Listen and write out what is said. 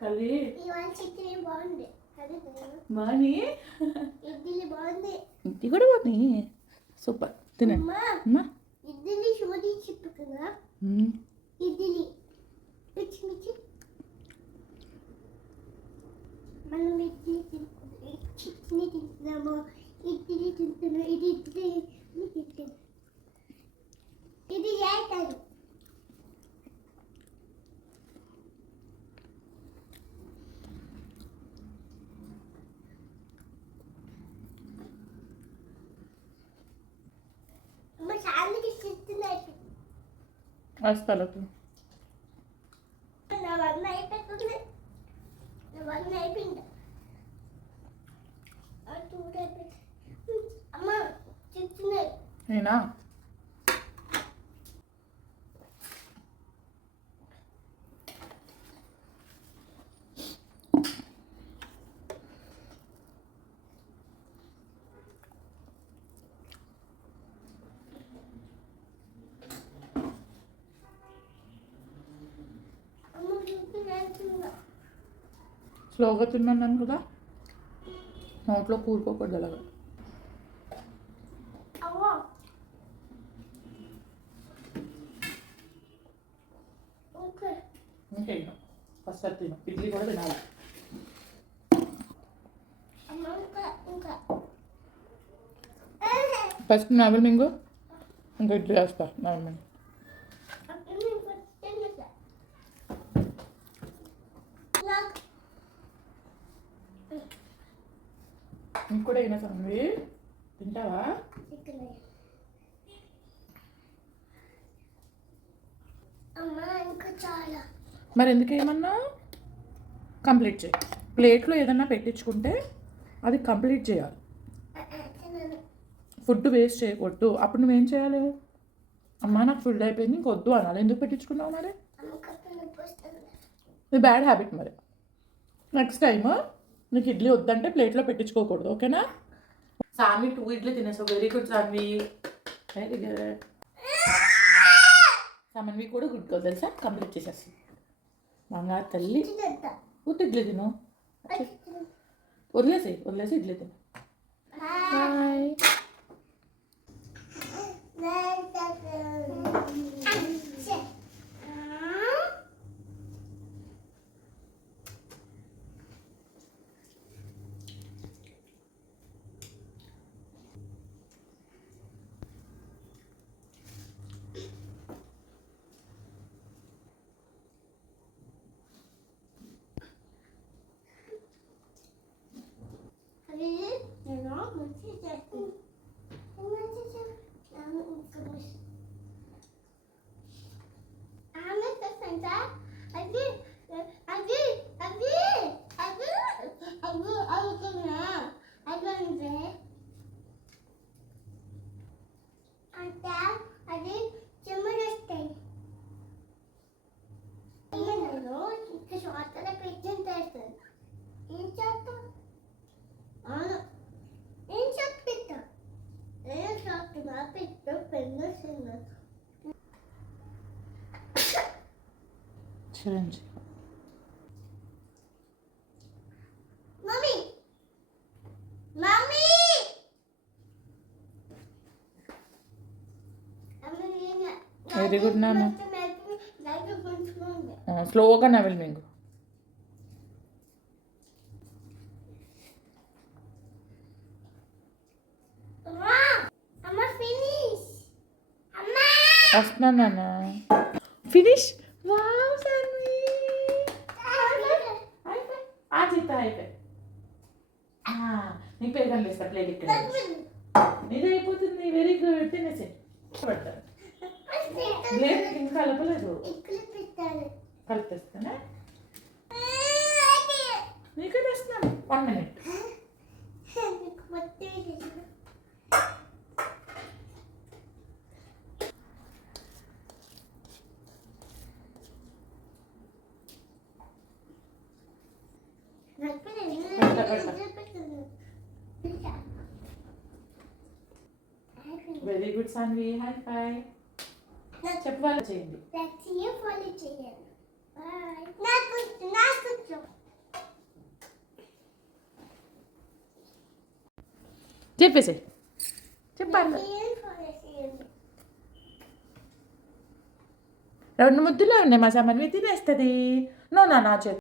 తల్లి ఇవాళ చికెన్ బాగుంది. బాగుంది. ఇడ్లీ బాగుంది. ఇది కూడా బాగుంది. సూపర్. తినండి అమ్మా. ఇడ్లీ షోది చిప్పు కదా. ఇడ్లీ మిర్చి మిర్చి మనం ఇడ్లీ తింటున్నాము. ఇడ్లీ తింటున్నాము. ఇది ఇడ్లీ ఇది చేస్తాను. వస్తాను. అయిపోయింది. అమ్మ చెప్తున్నాయి నేనా స్లోగా తిన్నాను కదా, నోట్లో కూరుకోకూడదు అలాగా. ఇంకేనా ఫస్ట్ తిను. ఇడ్లీ కూడా తినాలి. ఫస్ట్ నావల్ మింగు, ఇంకా ఇడ్లీ వేస్తా. నావల్ మింగు ఇంక కూడా అయినా సంవి తింటావా? మరి ఎందుకు ఏమన్నా కంప్లీట్ చేయి. ప్లేట్లో ఏదన్నా పెట్టించుకుంటే అది కంప్లీట్ చేయాలి. ఫుడ్ వేస్ట్ చేయకూడదు. అప్పుడు నువ్వేం చేయాలి? అమ్మ నాకు ఫుడ్ అయిపోయింది ఇంకొద్దు అనాలి. ఎందుకు పెట్టించుకున్నావు మరి? ఇది బ్యాడ్ హ్యాబిట్. మరి నెక్స్ట్ టైమ్ నీకు ఇడ్లీ వద్దంటే ప్లేట్లో పెట్టించుకోకూడదు. ఓకేనా? సాన్వి 2 ఇడ్లీ తినేసావు. Very good Sanvi. Very good. Samanvi కూడా గుడ్ గా తెలుసా, కంప్లీట్ చేసేస్తుంది. మంగా తల్లి ఉత్త ఇడ్లీ తిను. వదిలేసి ఇడ్లీ తిను. బాయ్. చిరంజీవి వెరీ గుడ్ నాన్న. స్లోగా నవల్ మింగు. వస్తున్నాను నాన్న. ఫినిష్. వావ్ సాన్వి. అయిపోయి నీకు పేరు లేస్తా. ప్లేట్ ఇక్కడ ఇది అయిపోతుంది. Very good. తినేసి పడతాను. ఇంకా కలపలేదు. కలిపేస్తానా? నీకే తెస్తున్నాను. 1 minute. Very good Sanvi. High five చెప్పాలి. చేయండి. నాకు నాకు చెప్పేసి చెప్పాలి రెండు ముద్దులో ఉన్నాయి మా సమన్వి తినేస్తుంది నువ్వు నా చేతి